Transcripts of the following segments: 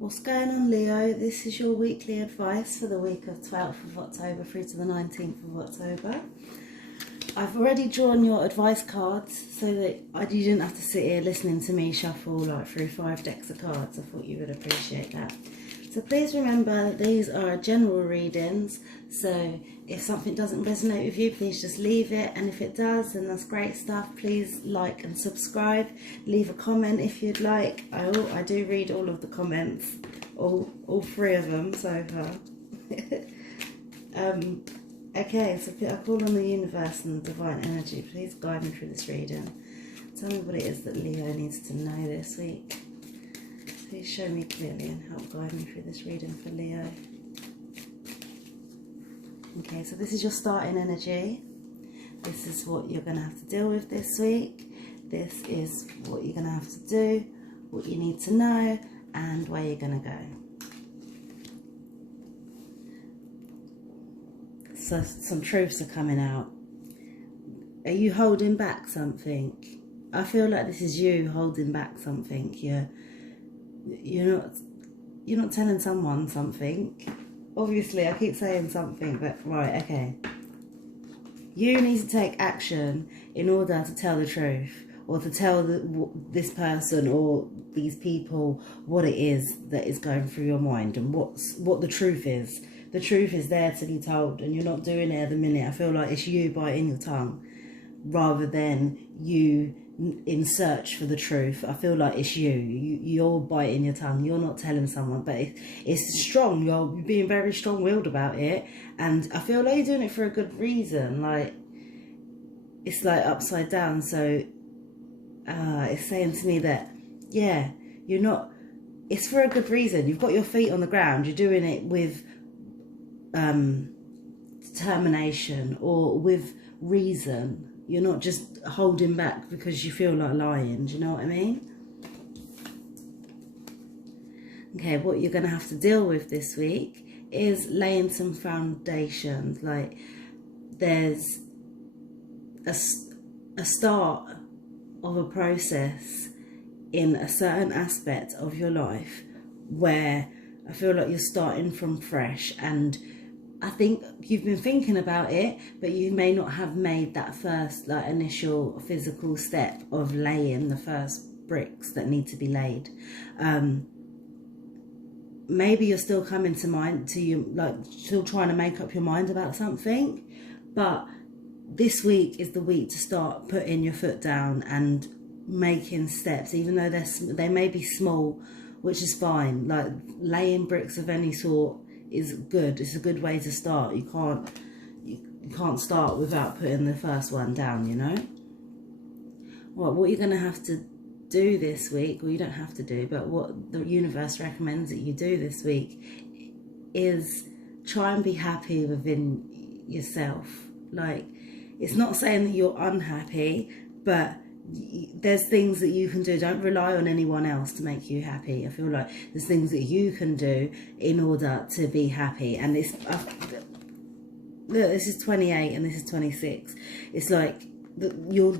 What's going on, Leo? This is your weekly advice for the week of 12th of October through to the 19th of October. I've already drawn your advice cards so that you didn't have to sit here listening to me shuffle like through 5 decks of cards. I thought you would appreciate that. So please remember that these are general readings, so if something doesn't resonate with you, please just leave it, and if it does, then that's great stuff. Please like and subscribe, leave a comment if you'd like. I do read all of the comments, all 3 of them so far. Okay, so I call on the universe and the divine energy. Please guide me through this reading. Tell me what it is that Leo needs to know this week. Please show me clearly and help guide me through this reading for Leo. Okay, so this is your starting energy. This is what you're going to have to deal with this week. This is what you're going to have to do, what you need to know, and where you're going to go. So some truths are coming out. Are you holding back something? I feel like this is you holding back something. You're not telling someone something. Obviously, I keep saying something, but right, okay. You need to take action in order to tell the truth, or to tell this person or these people what it is that is going through your mind and what the truth is. The truth is there to be told, and you're not doing it at the minute. I feel like it's you biting your tongue rather than you in search for the truth. I feel like it's you're biting your tongue. You're not telling someone, but it's strong. You're being very strong-willed about it, and I feel like you're doing it for a good reason. Like, it's like upside down, so it's saying to me that, yeah, you're not, it's for a good reason. You've got your feet on the ground. You're doing it with determination or with reason. You're not just holding back because you feel like lying. Do you know what I mean? Okay, what you're going to have to deal with this week is laying some foundations. Like, there's a start of a process in a certain aspect of your life where I feel like you're starting from fresh, and I think you've been thinking about it, but you may not have made that first like initial physical step of laying the first bricks that need to be laid. Maybe you're still coming to mind to you, like still trying to make up your mind about something, but this week is the week to start putting your foot down and making steps, even though they may be small, which is fine. Like, laying bricks of any sort is good. It's a good way to start. You can't start without putting the first one down, you know. What you're going to have to do this week, well, you don't have to do, but what the universe recommends that you do this week is try and be happy within yourself. Like, it's not saying that you're unhappy, but there's things that you can do. Don't rely on anyone else to make you happy. I feel like there's things that you can do in order to be happy. And this, look, this is 28 and this is 26. It's like you're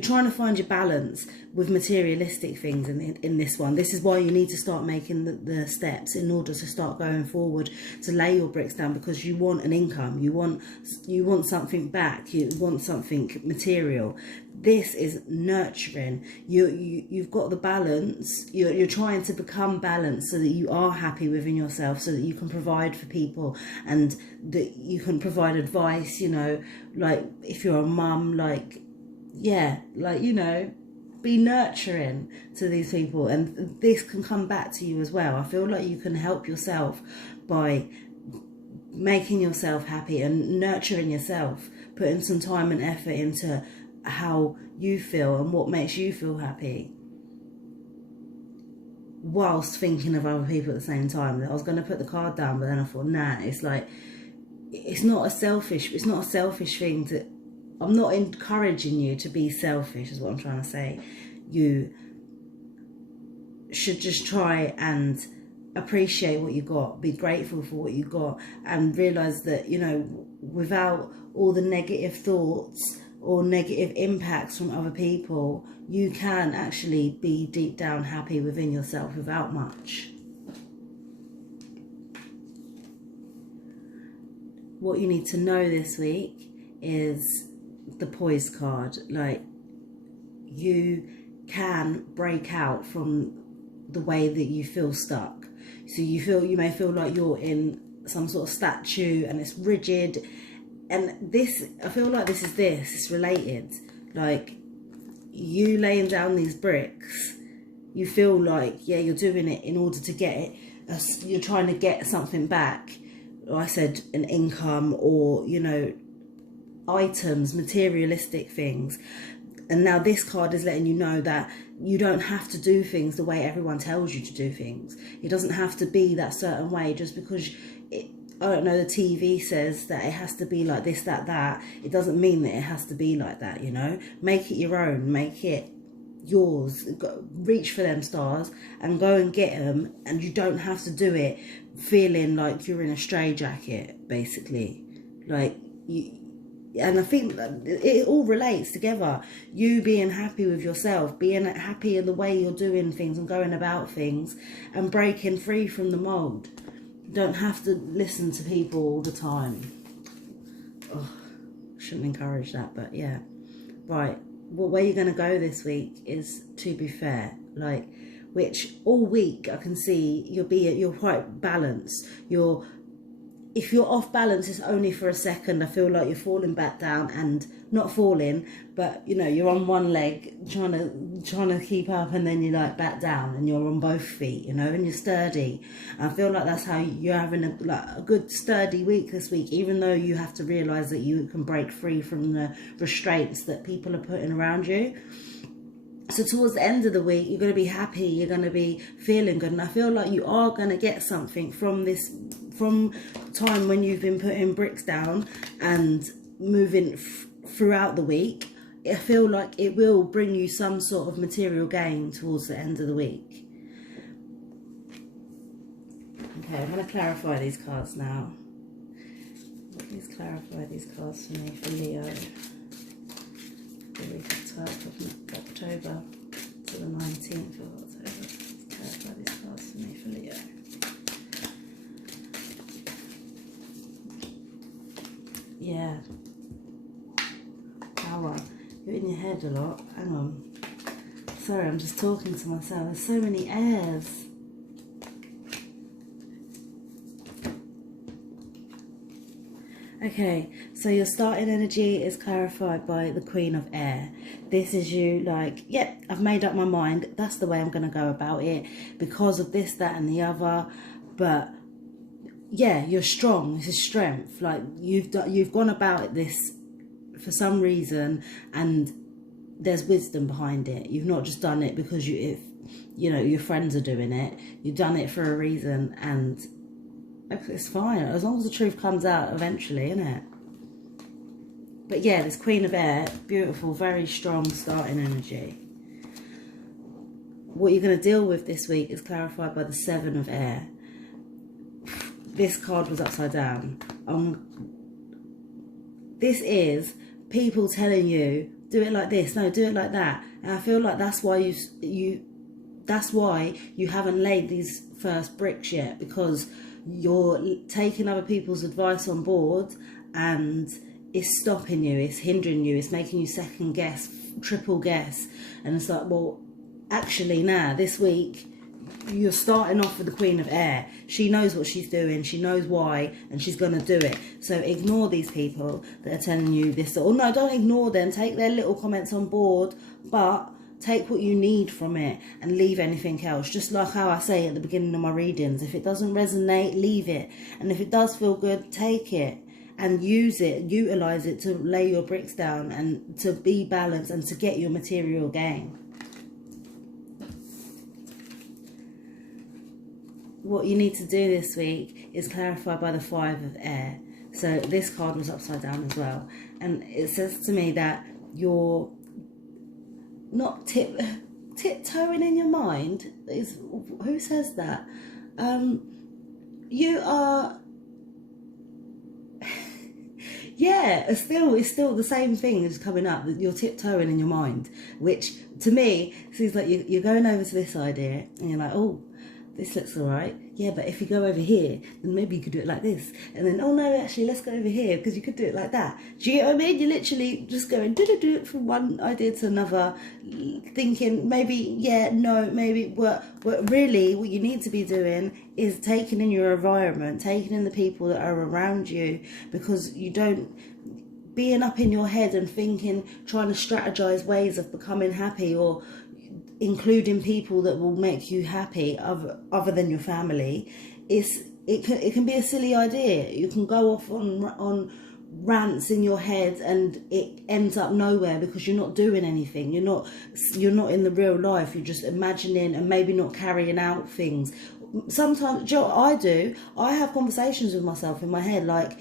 trying to find your balance with materialistic things in this one. This is why you need to start making the steps in order to start going forward, to lay your bricks down, because you want an income. You want something back. You want something material. This is nurturing. You've got the balance. You're trying to become balanced so that you are happy within yourself, so that you can provide for people and that you can provide advice, you know, like if you're a mum, like, yeah, like, you know, be nurturing to these people, and this can come back to you as well. I feel like you can help yourself by making yourself happy and nurturing yourself, putting some time and effort into how you feel and what makes you feel happy, whilst thinking of other people at the same time. I was going to put the card down, but then I thought, nah, it's like, it's not a selfish thing to, I'm not encouraging you to be selfish, is what I'm trying to say. You should just try and appreciate what you got, be grateful for what you got, and realise that, you know, without all the negative thoughts or negative impacts from other people, you can actually be deep down happy within yourself without much. what you need to know this week is the poise card. Like, you can break out from the way that you feel stuck. So you may feel like you're in some sort of statue and it's rigid, and this, I feel like it's related. Like, you laying down these bricks, you feel like, yeah, you're doing it in order to get it, you're trying to get something back. I said an income, or, you know, items, materialistic things. And now this card is letting you know that you don't have to do things the way everyone tells you to do things. It doesn't have to be that certain way just because I don't know, the TV says that it has to be like this, that. It doesn't mean that it has to be like that, you know. Make it your own, make it yours. Reach for them stars and go and get them, and you don't have to do it feeling like you're in a straitjacket, basically. Like, and I think it all relates together. You being happy with yourself, being happy in the way you're doing things and going about things, and breaking free from the mold. You don't have to listen to people all the time. Oh, shouldn't encourage that, but yeah. Right, well, where you're going to go this week is To Be Fair. Like, which all week I can see you're quite balanced. If you're off balance, it's only for a second. I feel like you're falling back down, and not falling, but, you know, you're on one leg trying to keep up, and then you're like back down, and you're on both feet, you know, and you're sturdy. I feel like that's how you're having a good sturdy week this week, even though you have to realise that you can break free from the restraints that people are putting around you. So towards the end of the week, you're going to be happy, you're going to be feeling good. And I feel like you are going to get something from time when you've been putting bricks down and moving throughout the week. I feel like it will bring you some sort of material gain towards the end of the week. Okay, I'm going to clarify these cards now. Please clarify these cards for me for Leo. The week of 12th of October to the 19th of October. Please clarify these cards for me for Leo. Yeah. Power. You're in your head a lot. Hang on. Sorry, I'm just talking to myself. There's so many airs. Okay, so your starting energy is clarified by the Queen of Air. This is you like, yep, I've made up my mind. That's the way I'm going to go about it because of this, that and the other. But yeah, you're strong. This is strength. Like, you've gone about this for some reason, and there's wisdom behind it. You've not just done it because you know your friends are doing it. You've done it for a reason, and it's fine as long as the truth comes out eventually, isn't it? But yeah, this Queen of Air, beautiful, very strong starting energy. What you're going to deal with this week is clarified by the Seven of Air. This card was upside down. This is people telling you, do it like this, no, do it like that. And I feel like that's why you haven't laid these first bricks yet, because you're taking other people's advice on board, and it's stopping you, it's hindering you, it's making you second guess, triple guess. And it's like, well, actually now, this week, you're starting off with the Queen of Air. She knows what she's doing, she knows why, and she's going to do it. So ignore these people that are telling you this. Or no, don't ignore them, take their little comments on board, but take what you need from it and leave anything else. Just like how I say at the beginning of my readings, if it doesn't resonate, leave it. And if it does feel good, take it and use it, utilize it to lay your bricks down and to be balanced and to get your material gain. What you need to do this week is clarify by the Five of Air. So this card was upside down as well. And it says to me that you're not tiptoeing in your mind. Who says that? You are... yeah, it's still the same thing is coming up. You're tiptoeing in your mind, which to me seems like you're going over to this idea and you're like, oh, this looks all right. Yeah, but if you go over here, then maybe you could do it like this. And then, oh no, actually, let's go over here because you could do it like that. Do you know what I mean? You're literally just going do from one idea to another, thinking maybe, yeah, no, maybe. What really, what you need to be doing is taking in your environment, taking in the people that are around you, because you don't, being up in your head and thinking, trying to strategize ways of becoming happy or including people that will make you happy other than your family, it can be a silly idea. You can go off on rants in your head and it ends up nowhere because you're not doing anything. You're not in the real life. You're just imagining and maybe not carrying out things. Sometimes, do you know what I do? I have conversations with myself in my head like,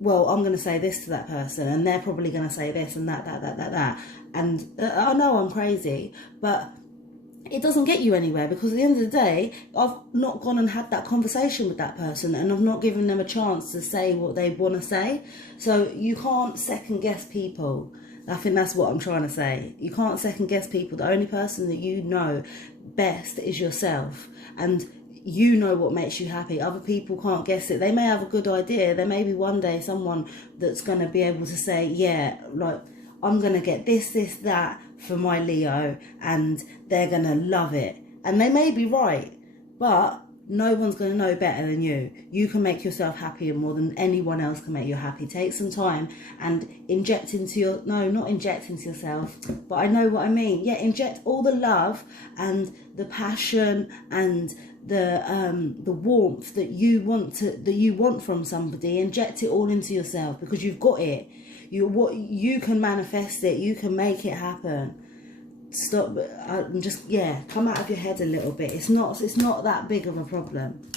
well, I'm going to say this to that person and they're probably going to say this and that. And I know I'm crazy, but it doesn't get you anywhere, because at the end of the day, I've not gone and had that conversation with that person and I've not given them a chance to say what they want to say. So you can't second guess people. I think that's what I'm trying to say. You can't second guess people. The only person that you know best is yourself. And you know what makes you happy. Other people can't guess it. They may have a good idea. There may be one day someone that's going to be able to say, yeah, like, I'm going to get this, that for my Leo and they're going to love it. And they may be right, but no one's going to know better than you. You can make yourself happier more than anyone else can make you happy. Take some time and inject into your, no, not inject into yourself, but I know what I mean. Yeah, inject all the love and the passion and the warmth that you want from somebody. Inject it all into yourself, because you've got it. You can manifest it. You can make it happen. Stop. Come out of your head a little bit. It's not that big of a problem.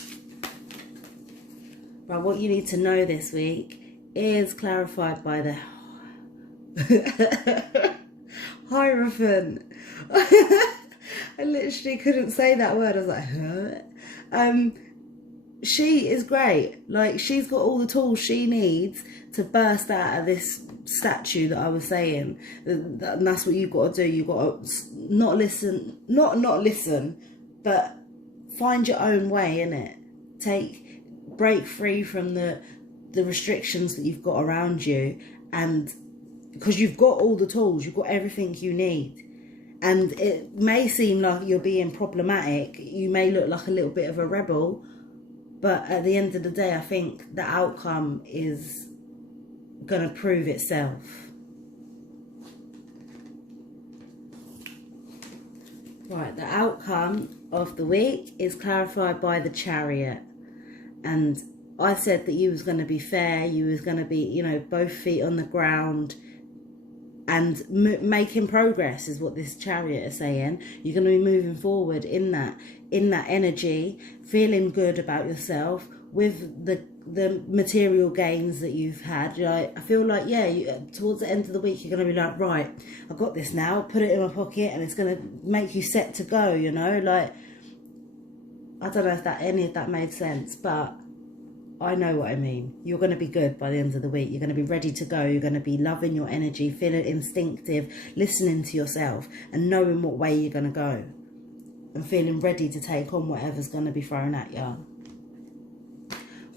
Right, what you need to know this week is clarified by the Hierophant. I literally couldn't say that word. I was like, huh? She is great. Like, she's got all the tools she needs to burst out of this statue that I was saying. And that's what you've got to do. You've got to not listen, but find your own way in it. Break free from the restrictions that you've got around you, and because you've got all the tools, you've got everything you need. And it may seem like you're being problematic. You may look like a little bit of a rebel. But at the end of the day, I think the outcome is going to prove itself. Right, the outcome of the week is clarified by the Chariot. And I said that you was going to be fair, you was going to be, both feet on the ground and making progress is what this Chariot is saying. You're going to be moving forward in that energy, feeling good about yourself with the material gains that you've had. I feel like, towards the end of the week, you're going to be like, right, I got this now, put it in my pocket, and it's going to make you set to go, like, I don't know if any of that made sense, but I know what I mean. You're going to be good by the end of the week. You're going to be ready to go. You're going to be loving your energy, feeling instinctive, listening to yourself and knowing what way you're going to go, and feeling ready to take on whatever's going to be thrown at you.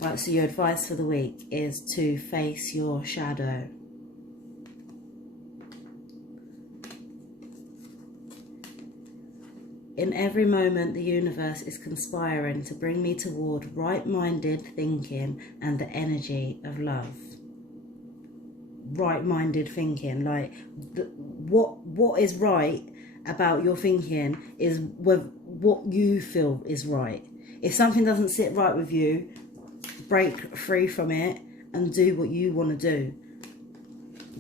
Right, so your advice for the week is to face your shadow. In every moment, the universe is conspiring to bring me toward right-minded thinking and the energy of love. Right-minded thinking, like what is right about your thinking is what you feel is right. If something doesn't sit right with you, break free from it and do what you want to do.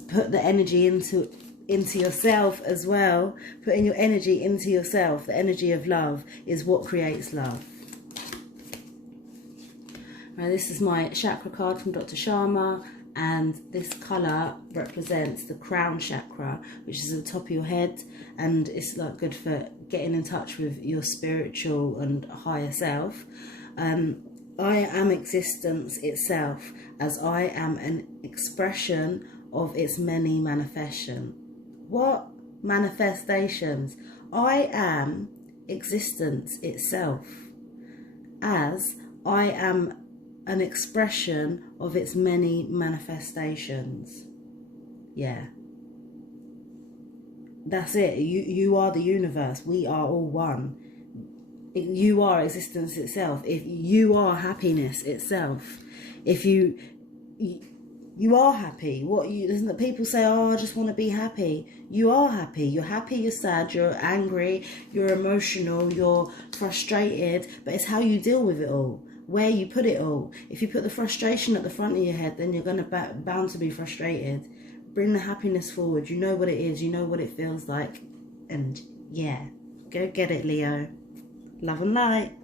Put the energy into yourself as well. Putting your energy into yourself, the energy of love, is what creates love. Right, this is my chakra card from Dr. Sharma, and this colour represents the crown chakra, which is at the top of your head, and it's like good for getting in touch with your spiritual and higher self. I am existence itself, as I am an expression of its many manifestations. What manifestations? I am existence itself. as I am an expression of its many manifestations. Yeah. That's it. You are the universe. We are all one. You are existence itself. If you are happiness itself. If you are happy. Doesn't people say, oh, I just want to be happy? You are happy. You're happy, you're sad, you're angry, you're emotional, you're frustrated, but it's how you deal with it all, where you put it all. If you put the frustration at the front of your head, then you're going to bound to be frustrated. Bring the happiness forward. You know what it is, you know what it feels like, and yeah, go get it, Leo. Love and light.